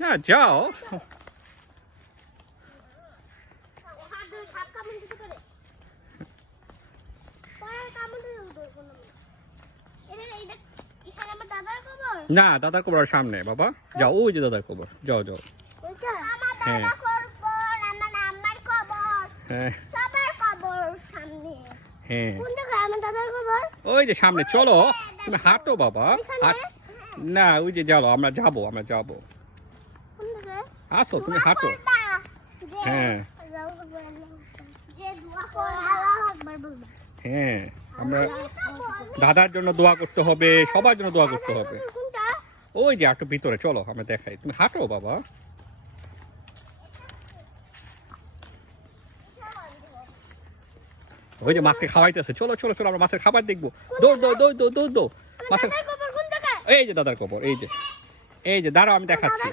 না যাও। দিতে পারব না, দাদার কবর সামনে, বাবা। যাও, ওই যে দাদার কবর যাও যাও। হ্যাঁ। হ্যাঁ। হ্যাঁ। ওই যে সামনে, চলো। তুমি হাঁটো, বাবা। না, ওই যে চলো আমরা যাব আমরা যাব। আসো তুমি হাঁটো। হ্যাঁ। হ্যাঁ আমরা দাদার জন্য দোয়া করতে হবে সবার জন্য দোয়া করতে হবে। ওই যে একটু ভিতরে চলো আমরা দেখাই। তুমি হাঁটো বাবা। ওই যে মাছকে খাওয়াইতেছে। চলো চলো চলো আমরা মাছের খাবার দেখব। দৌড় দৌড় দৌড় দৌড় দৌড় দৌড়। মাছের? এই যে দাদার কবর এই যে। এই যে দাঁড়াও আমি দেখাচ্ছি।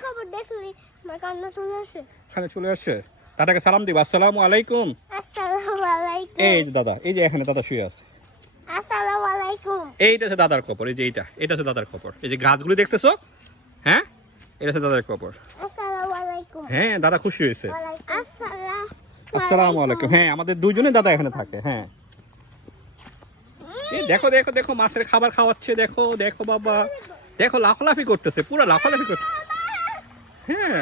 আমার কান্না চলে আসে? এখানে চলে আসছে দাদাকে সালাম দিব। আসসালামু আলাইকুম। আসসালামু আলাইকুম। এই দাদা এই যে এখানে দাদা শুয়ে আছে। আসসালামু আলাইকুম। এইটা হচ্ছে দাদার কবর এই যে এইটা। এটা হচ্ছে দাদার কবর এই যে গাছগুলি দেখতেছো? হ্যাঁ? এটা হচ্ছে দাদার কবর আসসালামু আলাইকুম। হ্যাঁ দাদা খুশি হয়েছে। আসসালাম আলাইকুম। হ্যাঁ আমাদের দুজনে দাদা এখানে থাকে হ্যাঁ। এই দেখো দেখো দেখো মাছের খাবার খাওয়াচ্ছে দেখো দেখো বাবা। দেখো লাফালাফি করতেছে পুরো লাফালাফি করতে হ্যাঁ।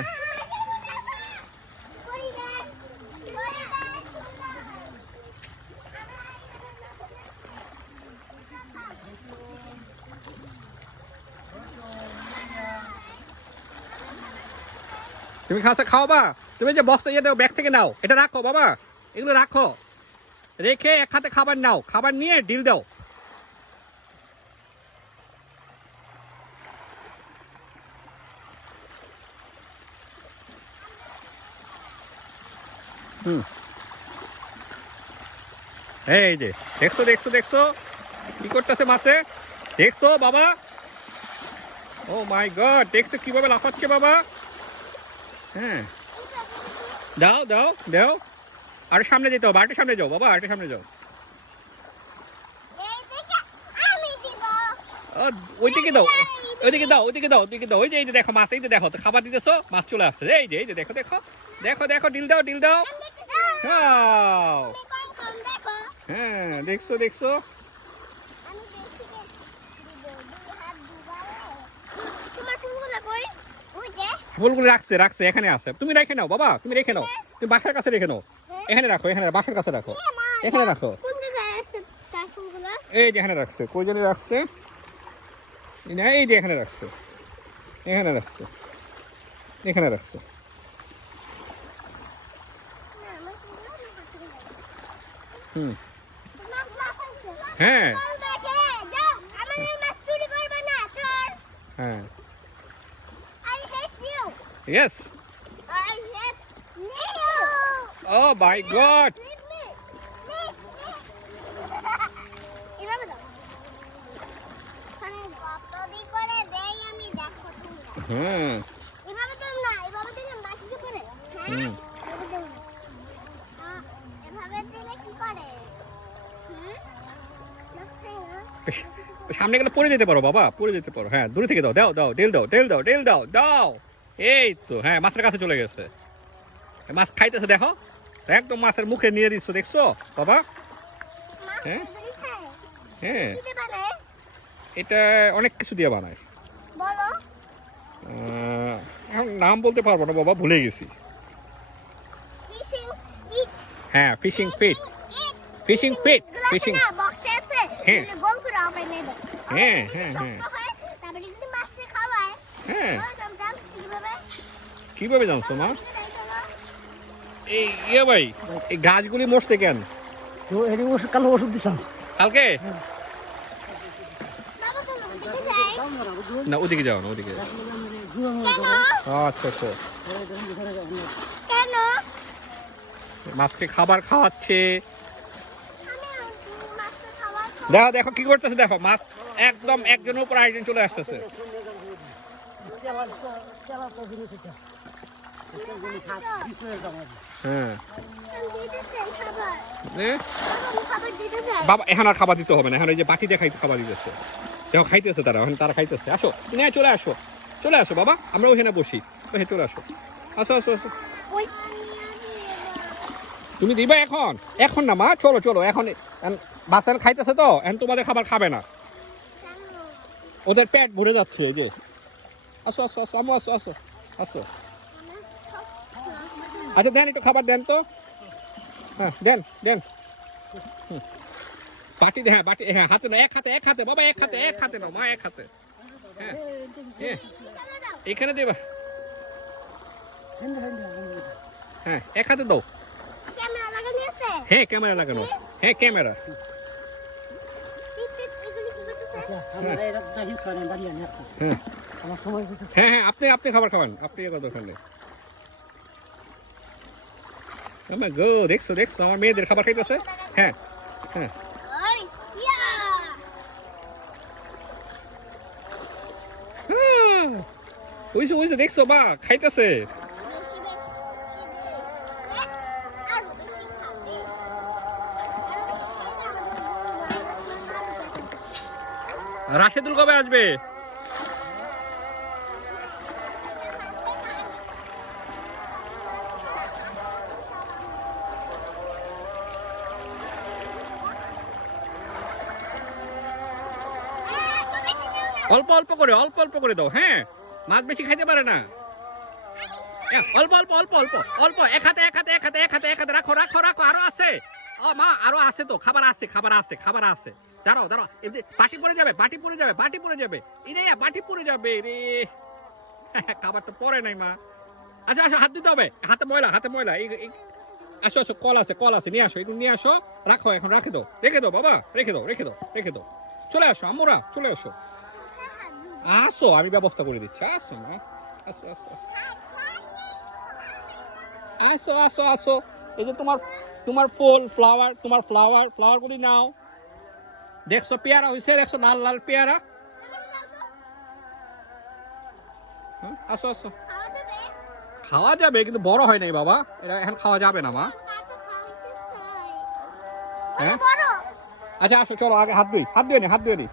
তুমি খাওয়া খাওয়াবা তুমি যে বস্তা ইয়ে দাও ব্যাগ থেকে নাও। এটা রাখো বাবা। এগুলো রাখো। রেখে এক হাতে খাবার নাও। খাবার নিয়ে ডিল দাও। হুম। এই যে, দেখছ দেখছ দেখছ? কি করতেছে মাছে দেখছ বাবা? ও মাই গড, দেখছ কীভাবে লাফাচ্ছে বাবা? হ্যাঁ। দাও দাও দাও। আর সামনে যেতে হবে আরেকটু সামনে যাও বাবা আরেকটু সামনে যাও। ওইদিকে দাও ওইদিকে দাও ওইদিকে দাও ওইদিকে দাও। ওই যে এই যে দেখো মাছ এই যে দেখো তো খাবার দিতেছো মাছ চলে আসছে। এই যে এই যে দেখো দেখো দেখো দেখো ডিল দাও ডিল দাও। হ্যাঁ দেখছ দেখছ আমি দেখি দিব দুই হাত দুবারে তোমার ফুলগুলো কই ওই যে ফুলগুলো রাখছে রাখছে এখানে আছে তুমি রেখে নাও বাবা তুমি রেখে নাও তুমি বাসার কাছে রেখে নাও এখানে রাখো এখানে বাসার কাছে রাখো এখানে রাখো এই যে এখানে রাখছে কই জানি রাখছে এই না এই যে এখানে রাখছে এখানে রাখছে এখানে রাখছে হুম হ্যাঁ হ্যাঁ হুম করে হুম মাছি না সামনে গেলে পড়ে যেতে পারো বাবা পড়ে যেতে পারো। হ্যাঁ দূরে থেকে দাও দাও দাও ডেল দাও ডেল দাও ডেল দাও দাও। এই তো হ্যাঁ মাছের কাছে চলে গেছে। মাছ খাইতেছে দেখো। একদম মাছের মুখে নিয়ে দিচ্ছ দেখছ বাবা? হ্যাঁ? হ্যাঁ। এটা অনেক কিছু দিয়ে বানায়। এখন নাম বলতে পারব না বাবা ভুলে গেছি। হ্যাঁ fishing pit fishing pit fishing. হ্যাঁ। নেবে। হ্যাঁ, হ্যাঁ, হ্যাঁ। তারপরে যদি মাছকে খাওয়ায় হ্যাঁ তাহলে তুমি জানো কীভাবে কীভাবে জানছো মা। এই ইয়ে ভাই এই গাছগুলি মরছে কেন? কালো ওষুধ দিছিলাম। কালকে? না ওদিকে যাও না ওদিকে যাও। আচ্ছা আচ্ছা। কেন মাছকে খাবার খাওয়াচ্ছে। দেখো দেখো কি করতেছে দেখো মাছ একদম একজনের উপর আরেকজন চলে আসতেছে। বাবা, চাই বাবা এখন আর খাবার দিতে হবে না এখন ওই যে বাকি দেখাই খাবার দিতেছে। দেখো খাইতেছে তারা এখন তারা খাইতেছে। আসো নে চলে আসো চলে আসো বাবা আমরা ওখানে বসি। হ্যাঁ চলে আসো। আসো আসো আসো। তুমি দিবা এখন? এখন না মা চলো চলো এখন এখন বাচ্চারা খাইতেছে তো এখন তোমাদের খাবার খাবে না। ওদের পেট ভরে যাচ্ছে এই যে। আসো আসো আসো আমো আসো আসো আসো। আচ্ছা দেন একটু খাবার দেন তো। হ্যাঁ দেন দেন। বাটি হ্যাঁ বাটি হ্যাঁ হাতে না এক হাতে এক হাতে, বাবা, এক হাতে এক হাতে নাও, মা, এক হাতে। হ্যাঁ এখানে দেবা হ্যাঁ এক হাতে দাও। হ্যাঁ ক্যামেরা লাগানো। হ্যাঁ ক্যামেরা। হ্যাঁ। হ্যাঁ হ্যাঁ আপনি আপনি খাবার খাবেন আপনি কথা খাবেন আমার গো দেখছ দেখছ আমার মেয়েদের খাবার খাইতেছে? হ্যাঁ হ্যাঁ। ওই। ওইসে ওইসে দেখছ বা খাইতেছে। রাশেদুল কবে আসবে? অল্প অল্প করে, অল্প অল্প করে দাও হ্যাঁ? মাছ বেশি খাইতে পারে না। অল্প অল্প অল্প অল্প অল্প, এক হাতে এক হাতে এক হাতে এক হাতে এক হাতে, রাখো রাখো রাখো, আরও আছে। ও মা, আরও আছে তো, খাবার আছে খাবার আছে খাবার আছে। দাঁড়াও দাঁড়াও বাটি পড়ে যাবে, বাটি পড়ে যাবে, বাটি পড়ে যাবে। ইরে, বাটি পড়ে যাবে রে। খাবার তো পরে নাই, মা। আচ্ছা আচ্ছা হাত দিতে হবে। হাতে ময়লা হাতে ময়লা, এই- আসো আসো, কল আছে কল আছে, নিয়ে আসো, এগুলো নিয়ে আসো, রাখো, এখন রাখে দাও, রেখে দাও, বাবা, রেখে দাও রেখে দাও রেখে দাও। চলে আসো আমরা চলে আসো। আসো, আমি ব্যবস্থা করে দিচ্ছি। আসো, মা। আসো আসো আসো। আসো আসো এই যে তোমার তোমার ফুল ফ্লাওয়ার তোমার ফ্লাওয়ার ফ্লাওয়ার গুলি নাও। দেখছ, পেয়ারা হয়েছে দেখছ, লাল লাল পেয়ারা? আসো আসো। খাওয়া যাবে, কিন্তু বড় হয় নাই বাবা। এটা এখন খাওয়া যাবে না, মা। হ্যাঁ? আচ্ছা আসো, চলো, আগে হাত দিই হাত দিয়ে নি, হাত দিয়ে নি।